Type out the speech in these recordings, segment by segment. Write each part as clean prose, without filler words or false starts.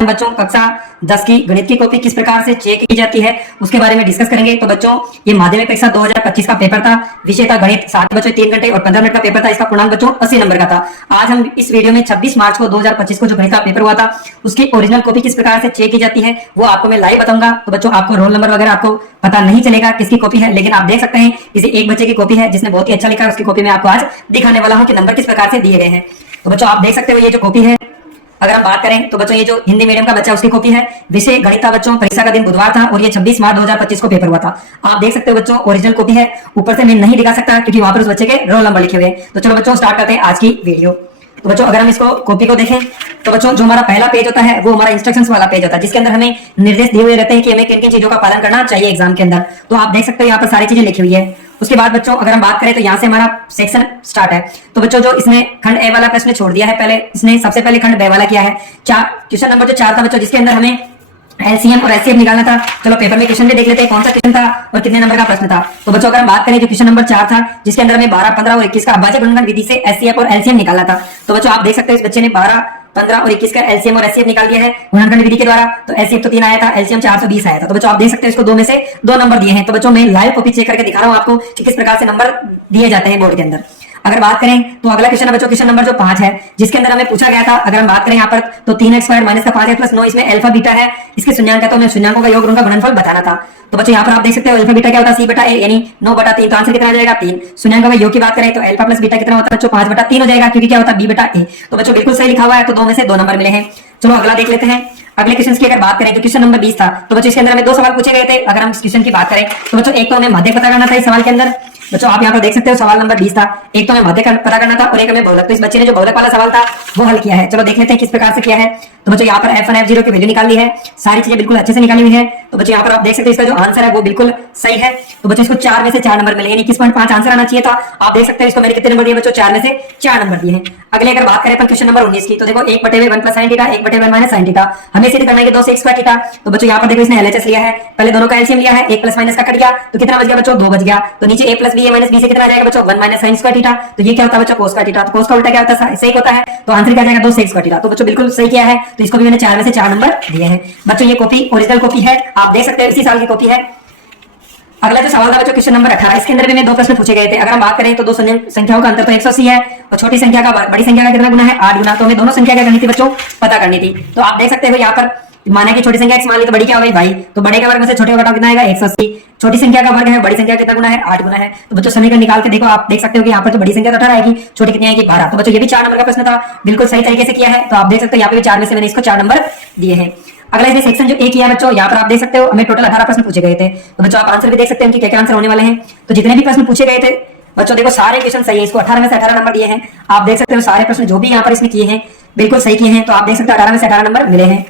बच्चों कक्षा 10 की गणित की कॉपी किस प्रकार से चेक की जाती है उसके बारे में डिस्कस करेंगे। तो बच्चों ये माध्यमिक परीक्षा 2025 का पेपर था, विषय था गणित। साथ बच्चों 3 घंटे और 15 मिनट का पेपर था। इसका पूर्णांक बच्चों 80 नंबर का था। आज हम इस वीडियो में 26 मार्च को 2025 को जो गणित का पेपर हुआ था उसकी ओरिजिनल कॉपी किस प्रकार से चेक की जाती है वो आपको मैं लाइव बताऊंगा। तो बच्चों आपको रोल नंबर वगैरह आपको पता नहीं चलेगा किसकी कॉपी है, लेकिन आप देख सकते हैं किसी एक बच्चे की कॉपी है जिसने बहुत ही अच्छा लिखा है। उसकी कॉपी में आपको आज दिखाने वाला हूं कि नंबर किस प्रकार से दिए गए हैं। तो बच्चों आप देख सकते हो ये जो कॉपी है, अगर हम बात करें तो बच्चों ये जो हिंदी मीडियम का बच्चा उसकी कॉपी है। विषय गणित था बच्चों, परीक्षा का दिन बुधवार था और ये 26 मार्च 2025 को पेपर हुआ था। आप देख सकते हो बच्चों ओरिजिनल कॉपी है। ऊपर से मैं नहीं दिखा सकता क्योंकि वहां पर उस बच्चे के रोल नंबर लिखे हुए हैं। तो चलो बच्चों स्टार्ट करते हैं आज की वीडियो। तो बच्चों अगर हम इसको कॉपी को देखें तो बच्चों जो हमारा पहला पेज होता है वो हमारा इंस्ट्रक्शंस वाला पेज होता है, जिसके अंदर हमें निर्देश दिए हुए रहते हैं कि हमें किन किन चीजों का पालन करना चाहिए एग्जाम के अंदर। तो आप देख सकते हो यहाँ पर सारी चीजें लिखी हुई है। उसके बाद बच्चों अगर हम बात करें तो यहाँ से हमारा सेक्शन स्टार्ट है। तो बच्चों जो इसने खंड ए वाला प्रश्न छोड़ दिया है, पहले इसने सबसे पहले खंड बे वाला किया है। क्वेश्चन नंबर जो 4 था बच्चों, जिसके अंदर हमें एलसीएम और एचसीएफ निकालना था। चलो पेपर में क्वेश्चन भी देख लेते हैं कौन सा क्वेश्चन था और कितने नंबर का प्रश्न था। तो बच्चों अगर हम बात करें जो क्वेश्चन नंबर 4 था जिसके अंदर हमें 12, 15 और 21 का अभाज्य गुणनखंड विधि से एचसीएफ और एलसीएम निकालना था। तो बच्चों आप देख सकते हो इस बच्चे ने 12, 15 और 21 का एलसीएम और एचसीएफ निकाल दिया है गुणनखंड विधि के द्वारा। तो एचसीएफ तो 3 आया था, एलसीएम 420 आया था। तो बच्चों आप देख सकते हो इसको 2 में से 2 नंबर दिए हैं। तो बच्चों मैं लाइव कॉपी चेक करके दिखा रहा हूं आपको कि किस प्रकार से नंबर दिए जाते हैं बोर्ड के अंदर। अगर बात करें तो अगला क्वेश्चन है बच्चों क्वेश्चन नंबर जो 5 है, जिसके अंदर हमें पूछा गया था। अगर हम बात करें यहाँ पर तो 3x² माइनस का 5 प्लस 9 इसमें अल्फा बीटा है, इसके शून्यांक है तो हमें शून्यांकों का योग और उनका गुणनफल बताना था। तो बच्चों यहाँ पर आप देख सकते हो अल्फा बीटा क्या होता है c/a यानी 9/3। तो आंसर कितना आ जाएगा 3। शून्यांकों का योग की बात करें तो अल्फा प्लस बीटा कितना होता है बच्चों 5/3 हो जाएगा, क्योंकि क्या होता है b/a। तो बच्चों बिल्कुल सही लिखा हुआ है। तो 2 में से 2 नंबर मिले हैं। चलो अगला देख लेते हैं। अगले क्वेश्चन की अगर बात करें तो क्वेश्चन नंबर 20 था। तो बच्चों इसके अंदर हमें 2 सवाल पूछे गए थे। अगर हम इस क्वेश्चन की बात करें तो बच्चों एक तो हमें माध्य पता करना था इस सवाल के अंदर। बच्चों आप यहाँ पर देख सकते हो सवाल नंबर 20 था। एक तो हमें माध्य पता करना था और एक हमें बहुलक। तो इस बच्चे ने जो बहुलक वाला सवाल था वो हल किया है। चलो देख लेते हैं किस प्रकार से किया है। तो बच्चों यहाँ पर f1 f0 की वैल्यू निकाल ली है। सारी चीजें बिल्कुल अच्छे से निकाली हुई है। तो बच्चों यहाँ पर आप देख सकते हो इसका जो आंसर है वो बिल्कुल सही है। तो बच्चों इसको 4 में से 4 नंबर मिले, यानी 21.5 आंसर आना चाहिए था। आप देख सकते हो इसको मैंने कितने नंबर दिए बच्चों 4 में से 4 नंबर दिए हैं। अगले अगर बात करें अपन क्वेश्चन नंबर 19 की तो देखो 1/1 plus sin theta 1/1 minus sin theta हमें सिद्ध करना है कि 2 से x² थीटा। तो बच्चों यहाँ पर देखो इसने LHS लिया है, पहले दोनों का एलसीएम लिया है, 1 प्लस माइनस का कट गया तो कितना बच गया बच्चों 2 बच गया। तो नीचे a plus b minus b से कितना आ जाएगा बच्चों 1 माइनस sin² थीटा। तो ये क्या होता है बच्चों cos का थीटा। तो cos का उल्टा क्या होता है sec होता है। तो आंसर क्या आ जाएगा 2 से x² थीटा। तो बच्चों बिल्कुल सही किया है। तो इसको भी मैंने 4 में से 4 नंबर दिए हैं। बच्चों ये कॉपी ओरिजिनल कॉपी है, आप देख सकते हो इसी साल की कॉपी है। अगला जो सवाल था बच्चों क्वेश्चन नंबर 18, इसके अंदर भी मैं 2 प्रश्न पूछे गए थे। अगर हम बात करें तो 2 संख्याओं का अंतर तो 180 है और छोटी संख्या का बड़ी संख्या का कितना गुना है 8 गुना। तो हमें दोनों संख्या क्या करनी थी बच्चों पता करनी थी। तो आप देख सकते हो यहाँ पर माना कि छोटी संख्या x मान ली तो बड़ी क्या हो गई भाई। तो बड़े का वर्ग में से छोटे का घटाव कितना आएगा 180। छोटी संख्या का वर्ग है, बड़ी संख्या कितना गुना है 8 गुना है। तो बच्चों समीकरण निकाल के देखो, आप देख सकते हो कि यहाँ पर तो बड़ी संख्या तो 18 आएगी, छोटी कितनी आएगी 12। तो बच्चों ये भी 4 नंबर का प्रश्न था, बिल्कुल सही तरीके से किया है। तो आप देख सकते हो यहाँ पे भी 4 में से मैंने इसको 4 नंबर दिए हैं। अगला इसमें सेक्शन जो ए किया है बच्चों, यहाँ पर आप देख सकते हो हमें टोटल 18 प्रश्न पूछे गए थे। तो बच्चों आप आंसर भी देख सकते हैं कि क्या क्या आंसर होने वाले हैं। तो जितने भी प्रश्न पूछे गए थे बच्चों देखो सारे क्वेश्चन सही है। इसको 18 में से 18 नंबर दिए हैं। आप देख सकते हो सारे प्रश्न जो भी यहाँ पर इसमें किए हैं बिल्कुल सही किए हैं। तो आप देख सकते हो 18 में से 18 नंबर मिले हैं।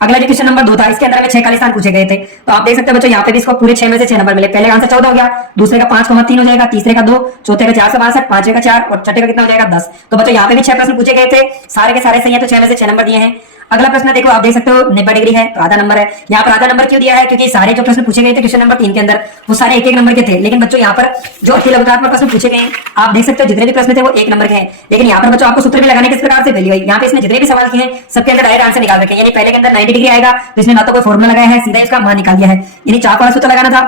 अगला जो क्वेश्चन नंबर 2 था, इसके अंदर हमें 6 खाली स्थान पूछे गए थे। तो आप देख सकते हो बच्चों यहाँ पे भी इसको पूरे 6 में से 6 नंबर मिले। पहले आंसर 14 हो गया, दूसरे का 5,3 हो जाएगा, तीसरे का 2, चौथे का 462, पांचवे का 4 और छठे का कितना हो जाएगा 10। तो बच्चों यहाँ पे भी 6 प्रश्न पूछे गए थे, सारे के सारे सही है। तो 6 में से 6 नंबर दिए हैं। अगला प्रश्न देखो, आप देख सकते हो 90 डिग्री है तो आधा नंबर है। यहाँ पर आधा नंबर क्यों दिया है, क्योंकि सारे जो प्रश्न पूछे गए थे क्वेश्चन नंबर 3 के अंदर वो सारे 1-1 नंबर के थे। लेकिन बच्चों यहाँ पर जो अतिलघुतात्मक प्रश्न पूछे गए हैं आप देख सकते हो जितने भी प्रश्न थे वो 1 नंबर के हैं। लेकिन यहाँ पर बच्चों आपको सूत्र भी लगाने किस प्रकार से वैल्यू है। यहाँ पे इसने जितने भी सवाल किए हैं सबके अंदर डायरेक्ट आंसर निकाल रखे हैं। यानी पहले के अंदर 90 डिग्री आएगा तो इसने ना तो कोई फॉर्मूला लगाया है, सीधा इसका मान निकाल दिया है। यानी चाक वाला सूत्र लगाना था,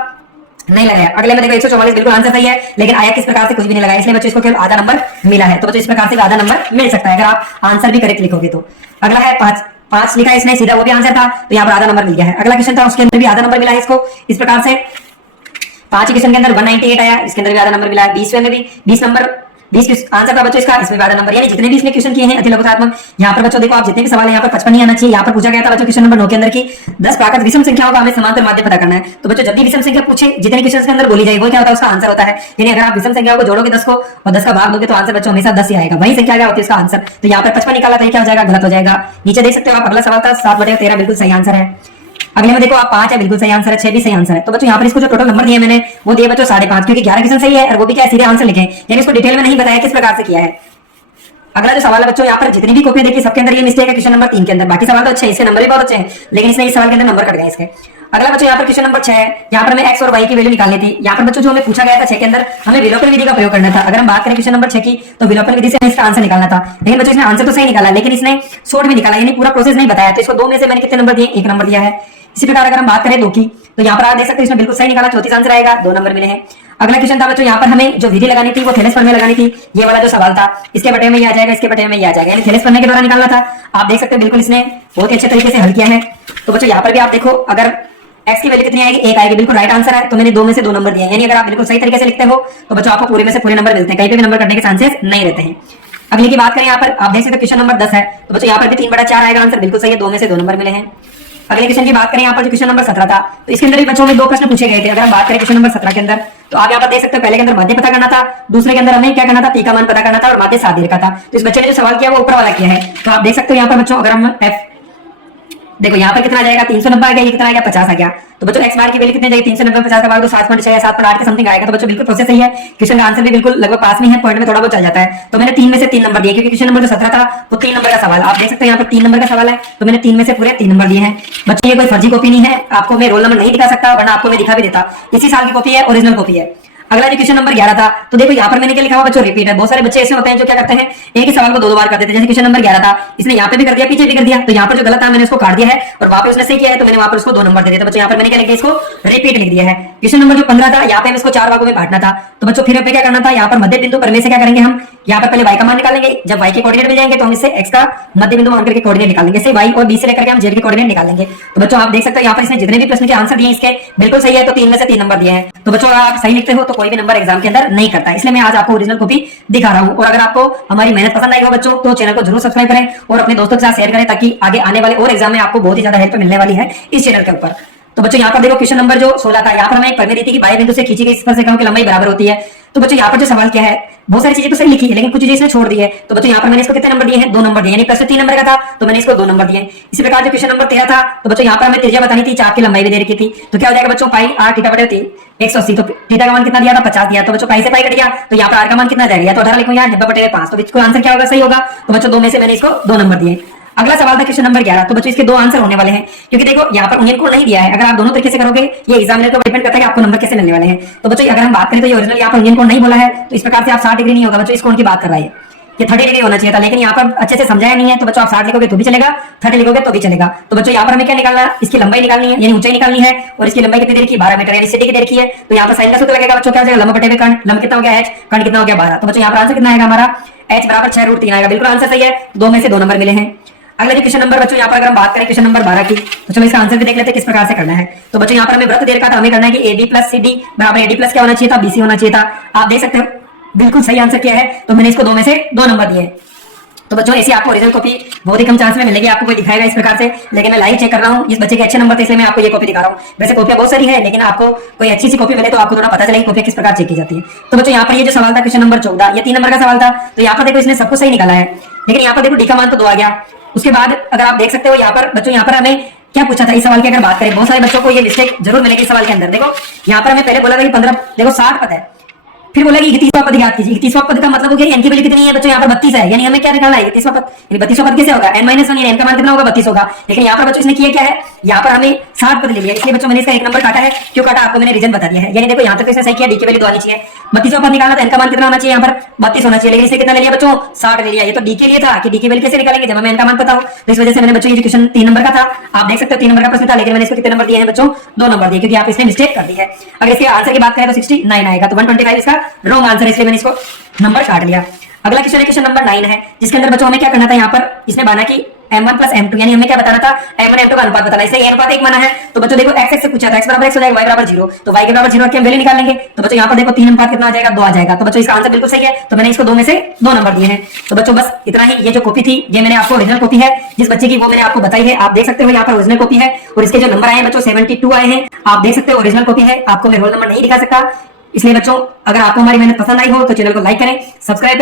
नहीं लगाया। अगले में देखो 144 बिल्कुल आंसर सही है, लेकिन आया किस प्रकार से कुछ भी नहीं लगाया, इसलिए बच्चों इसको केवल आधा नंबर मिला है। तो बच्चों इस प्रकार से आधा नंबर मिल सकता है अगर आप आंसर भी करेक्ट लिखोगे तो। अगला है 5 लिखा है इसने सीधा, वो भी आंसर था तो यहाँ पर आधा नंबर मिल गया है। अगला क्वेश्चन था उसके अंदर भी आधा नंबर मिला है इसको। इस प्रकार से 5 क्वेश्चन के अंदर 198 आया, इसके अंदर भी आधा नंबर मिला है। 20वें में भी 20 नंबर 20 आंसर था बच्चों इसका, इसमें भी आधा नंबर। यानी जितने भी इसने क्वेश्चन किए हैं अतिलघुतात्मक, यहाँ पर बच्चों देखो आप जितने भी सवाल है यहाँ पर 55 नहीं आना चाहिए। यहाँ पर पूछा गया था बच्चों क्वेश्चन नंबर 9 के अंदर की 10 प्राकृत विषम संख्याओं का हमें समांतर माध्य पता करना है। तो बच्चों जब भी विषम संख्या पूछे जितने क्वेश्चन के अंदर बोली जाए वो क्या होता है उसका आंसर होता है। यानी अगर आप विषम संख्याओं को जोड़ोगे 10 को और 10 का भाग दोगे तो आंसर बच्चों हमेशा 10 ही आएगा। वही संख्या क्या होती है उसका आंसर। तो यहाँ पर 55 निकाला था, क्या हो जाएगा गलत हो जाएगा। नीचे देख सकते हो आप अगला सवाल था 7/13 बिल्कुल सही आंसर है। अगले में देखो आप 5 है बिल्कुल सही आंसर है, 6 भी सही आंसर है। तो बच्चों यहाँ पर इसको जो टोटल नंबर दिए मैंने वो दिए बच्चों 5.5, क्योंकि 11 क्वेश्चन सही है और वो भी क्या सीधे आंसर लिखे, यानी इसको डिटेल में नहीं बताया किस प्रकार से किया है। अगला जो सवाल है बच्चों यहाँ पर जितनी भी कॉपियां देखी सबके अंदर ये मिस्टेक है क्वेश्चन नंबर 3 के अंदर। बाकी सवाल तो अच्छे हैं, इसके नंबर भी बहुत अच्छे हैं, लेकिन इसमें इस सवाल के अंदर नंबर कट गए इसके। अगला बच्चों यहाँ पर क्वेश्चन नंबर 6 है। यहाँ पर हमें x और y की वैल्यू निकालनी थी। यहाँ पर बच्चों जो हमें पूछा गया था 6 के अंदर हमें विलोपन विधि का प्रयोग करना था। अगर हम बात करें क्वेश्चन नंबर 6 की तो विलोपन विधि से हमें इसका आंसर निकालना था, लेकिन बच्चों इसने आंसर तो सही निकाला लेकिन इसने शॉर्ट में निकाला, यानी पूरा प्रोसेस नहीं बताया। तो इसको 2 में से मैंने कितने नंबर दिए, 1 नंबर दिया है। इसी प्रकार अगर हम बात करें 2 की तो यहाँ पर आप देख सकते हैं इसने बिल्कुल सही निकाला, 34 आंसर आएगा, 2 नंबर मिले हैं। अगला क्वेश्चन था बच्चों यहाँ पर हमें जो विधि लगानी थी वो थेलेस प्रमेय लगानी थी। ये वाला जो सवाल था इसके बटे में ये आ जाएगा, इसके बटे में ये आ जाएगा, यानी थेलेस प्रमेय के द्वारा निकालना था। आप देख सकते हैं बिल्कुल इसने बहुत ही अच्छे तरीके से हल किया है। तो बच्चों यहाँ पर भी आप देखो, अगर x की वैल्यू कितनी आएगी, 1 आएगी, बिल्कुल राइट आंसर है। तो मैंने 2 में से 2 नंबर दिए, यानी अगर आप बिल्कुल सही तरीके से लिखते हो तो बच्चों आपको पूरे में से पूरे नंबर मिलते हैं, कहीं पे भी नंबर कटने के चांसेस नहीं रहते हैं। अगली की बात करें यहाँ पर आप देख सकते हैं क्वेश्चन नंबर 10 है। तो बच्चों यहाँ पर भी 3/4 आएगा आंसर, बिल्कुल सही है, 2 में से 2 नंबर मिले हैं। अगले क्वेश्चन की बात करें यहाँ पर जो क्वेश्चन नंबर 17 था तो इसके अंदर भी बच्चों में 2 प्रश्न पूछे गए थे। अगर हम बात करें क्वेश्चन नंबर 17 के अंदर तो आप यहाँ पर देख सकते हो पहले के अंदर माध्य पता करना था, दूसरे के अंदर हमें क्या करना था, पी का मान पता करना था और माध्य 7 दे रखा था। तो इस बच्चे ने जो सवाल किया वो ऊपर वाला किया है। तो आप देख सकते हो यहाँ पर बच्चों अगर हम f देखो यहाँ पर कितना आ जाएगा, 390 आ गया, ये कितना आ गया, 50 आ गया। तो बच्चों x बार की वैल्यू कितनी जाएगी, 390 50 का भाग दो 7.6 या 7.8 के समथिंग आएगा। तो बच्चों बिल्कुल प्रोसेस सही है, क्वेश्चन का आंसर भी बिल्कुल लगभग पास में है, पॉइंट में थोड़ा बहुत चल जाता है। तो मैंने 3 में से 3 नंबर दिए, क्योंकि क्वेश्चन नंबर जो 17 था वो 3 नंबर का सवाल, आप देख सकते हैं यहाँ पर 3 नंबर का सवाल है, तो मैंने 3 में से पूरे 3 नंबर दिए हैं। बच्चों ये कोई फर्जी कॉपी नहीं है, आपको मैं रोल नंबर नहीं दिखा सकता, वरना आपको मैं दिखा भी देता। इसी साल की कॉपी है, ओरिजिनल कॉपी है। अगला जो क्वेश्चन नंबर 11 था तो देखो यहाँ पर मैंने क्या लिखा हुआ बच्चों, रिपीट है। बहुत सारे बच्चे ऐसे होते हैं जो क्या करते हैं, एक ही सवाल को 2 बार कर देते हैं। जैसे क्वेश्चन नंबर 11 था, इसने यहाँ पे भी कर दिया, पीछे भी कर दिया। तो यहाँ पर जो गलत था मैंने उसको काट दिया है और वहां पे उसने सही किया है, तो मैंने वहां पर उसको 2 नंबर दे दिया। तो बच्चों यहाँ पर मैंने क्या लिख दिया, इसको रिपीट लिख दिया है। क्वेश्चन नंबर जो 15 था, यहाँ पे हमें इसको 4 भागों में बांटना था। तो बच्चों फिर क्या करना था, यहाँ पर मध्य बिंदु प्रमेय से क्या करेंगे, हम यहाँ पर पहले y का मान निकालेंगे। जब y के कोऑर्डिनेट मिल जाएंगे तो हम इससे x का मध्य बिंदु मान करके कोऑर्डिनेट निकालेंगे। इसे y और b से लेकर के हम z के कोऑर्डिनेट निकालेंगे। तो बच्चों आप देख सकते हो यहाँ पर इसने जितने भी प्रश्न के आंसर दिए इसके बिल्कुल सही है, तो 3 में से 3 नंबर दिए हैं। तो बच्चों आप सही लिखते हो तो कोई भी नंबर एग्जाम के अंदर नहीं करता, इसलिए मैं आज आपको ओरिजिनल कॉपी दिखा रहा हूँ। और अगर आपको हमारी मेहनत पसंद आई हो बच्चों तो चैनल को जरूर सब्सक्राइब करें और अपने दोस्तों के साथ शेयर करें, ताकि आगे आने वाले और एग्जाम में आपको बहुत ही ज्यादा हेल्प मिलने वाली है इस चैनल के ऊपर। तो बच्चों यहाँ पर देखो क्वेश्चन नंबर जो 16 था, यहाँ पर हमें एक प्रमेय दी थी कि बाह्य बिंदु से खींची गई स्पर्शरेखाओं की लंबाई बराबर होती है। तो बच्चों यहाँ पर जो सवाल क्या है, बहुत सारी चीजें तो सही लिखी है लेकिन कुछ चीजें इसने छोड़ दी है। तो बच्चों यहाँ पर मैंने इसको कितने नंबर दिए हैं, 2 नंबर दिए, यानी प्रश्न 3 नंबर का था तो मैंने इसको 2 नंबर दिए। इसी प्रकार जो क्वेश्चन नंबर 13 था तो बच्चों यहाँ पर हमें त्रिज्या बतानी थी, चाप की लंबाई भी दे रखी थी। तो क्या हो जाएगा बच्चों, पाई r थीटा बटे 180। तो थीटा का मान कितना दिया था, 50 दिया। तो बच्चों पाई से पाई कट गया, तो यहाँ पर r का मान कितना जाएगा, तो 18 लिखो यार, 90 बटे 5। तो इसको आंसर क्या होगा, सही होगा। तो बच्चों 2 में से मैंने इसको 2 नंबर दिए। अगला सवाल था क्वेश्चन नंबर 11। तो बच्चों इसके 2 आंसर होने वाले हैं, क्योंकि देखो यहाँ पर यूनियन कोड नहीं दिया है। अगर आप दोनों तरीके से करोगे ये एग्जामिनर को डिपेंड करता है कि आपको नंबर कैसे मिलने वाले हैं। तो बच्चों अगर हम बात करें तो ये ओरिजिनल यहाँ पर यूनियन कोड नहीं बोला है, तो इस प्रकार से आप 60 डिग्री नहीं होगा बच्चों, इस कोण की बात कर रहा है, ये 30 डिग्री होना चाहिए था, लेकिन यहाँ पर अच्छे से समझाया नहीं है। तो बच्चों आप 60 लिखोगे तो भी चलेगा, 30 लिखोगे तो भी चलेगा। तो बच्चों यहाँ पर हमें क्या निकालना, इसकी लंबाई निकालनी है, यानी ऊंचाई निकालनी है, और इसकी लंबाई कितनी देर की, 12 मीटर, यानी सीधी की देर की है। तो यहाँ पर साइन का सूत्र लगेगा बच्चों, क्या हो जाएगा, लंब बटे कर्ण, लंब कितना हो गया h, कर्ण कितना हो गया 12। तो बच्चों यहाँ पर आंसर कितना आएगा हमारा, h बराबर 6√3 आएगा, बिल्कुल आंसर सही है, 2 में से 2 नंबर मिले हैं। अगला जो क्वेश्चन नंबर बच्चों यहाँ पर अगर हम बात करें क्वेश्चन नंबर 12 की, तो चलो इसका आंसर भी देख लेते हैं किस प्रकार से करना है। तो बच्चों यहाँ पर हमें वृत्त दे रखा था, हमें करना है कि AB प्लस CD बराबर AD प्लस क्या होना चाहिए था, BC होना चाहिए था। आप देख सकते हो बिल्कुल सही आंसर क्या है, तो मैंने इसको 2 में से 2 नंबर दिए। तो बच्चों ऐसी आपको ओरिजिनल कॉपी बहुत ही कम चांस में मिलेगी, आपको कोई दिखाएगा इस प्रकार से, लेकिन मैं लाइव चेक कर रहा हूँ, इस बच्चे के अच्छे नंबर थे इसलिए मैं आपको ये कॉपी दिखा रहा हूँ। वैसे कॉपियां बहुत सारी है, लेकिन आपको कोई अच्छी सी कॉपी मिले तो आपको थोड़ा पता चलेगी कॉपी किस प्रकार चेक की जाती है। तो बच्चों यहाँ पर ये जो सवाल था क्वेश्चन नंबर 14, ये 3 नंबर का सवाल था। तो यहाँ पर देखो इसने सब कुछ सही निकाला है, लेकिन यहाँ पर देखो डी का मान तो 2 आ गया। उसके बाद अगर आप देख सकते हो यहाँ पर बच्चों, यहाँ पर हमें क्या पूछा था इस सवाल की अगर बात करें, बहुत सारे बच्चों को ये मिस्टेक जरूर मिलेगी इस सवाल के अंदर। देखो यहाँ पर हमें पहले बोला था कि 15, देखो 60 पद है, फिर बोला कि 31वां पद याद कीजिए। 31वां पद का मतलब हो गया n की वैल्यू कितनी है बच्चों, यहाँ पर 32 है, यानी हमें क्या निकालना है 31वां पद, यानी 32वां पद कैसे होगा, n-1, यानी n का मान कितना होगा 32 होगा। लेकिन यहाँ पर बच्चों इसने किया क्या है, यहाँ पर हमें 60 पद ले लिया, इसलिए बच्चों मैंने इसका 1 नंबर काटा है। क्यों काटा आपको मैंने रीजन बता दिया है, यानी देखो यहाँ तक इसने सही किया, डी की वैल्यू 2 आनी चाहिए, 32वां पद निकालना था, n का मान कितना होना चाहिए, यहाँ पर 32 होना चाहिए, लेकिन इसने कितना ले लिया बच्चों 60 ले लिया। ये तो डी के लिए था कि डी की वैल्यू कैसे निकालेंगे जब हमें n का मान पता हो। तो इस वजह से मैंने बच्चों ये क्वेश्चन 3 नंबर का था, आप देख सकते हो 3 नंबर का प्रश्न था, लेकिन मैंने इसको कितने नंबर दिए हैं बच्चों, 2 नंबर दिए, क्योंकि आप इसने मिस्टेक कर दी है। अगर इसके आंसर की बात करें तो 69 आएगा, तो 125 इसका रॉन्ग आंसर है, इसलिए मैंने इसको नंबर काट लिया। अगला क्वेश्चन है क्वेश्चन नंबर 9 है, जिसके अंदर बच्चों हमें क्या करना था, यहाँ पर इसने माना कि m1 प्लस m2, यानी हमें क्या बताना था, m1 m2 का अनुपात बताना है, इसे a अनुपात 1 माना है। तो बच्चों देखो x से पूछा था, x बराबर x हो जाएगा, y बराबर 0, तो y के बराबर 0 की हम वैल्यू निकाल लेंगे। तो बच्चों यहाँ पर देखो 3 अनुपात कितना आ जाएगा, 2 आ जाएगा। तो बच्चों इसका आंसर बिल्कुल सही है, तो मैंने इसको 2 में से 2 नंबर दिए हैं। तो बच्चों बस इतना ही, ये जो कॉपी थी ये मैंने आपको ओरिजिनल कॉपी है जिस बच्चे की, वो मैंने आपको बताई है। आप देख सकते हो यहाँ पर ओरिजिनल कॉपी है, और इसके जो नंबर आए हैं बच्चों 72 आए हैं। आप देख सकते हो ओरिजिनल कॉपी है, आपको मैं रोल नंबर नहीं दिखा सकता। इसलिए बच्चों अगर आपको हमारी मेहनत पसंद आई हो तो चैनल को लाइक करें, सब्सक्राइब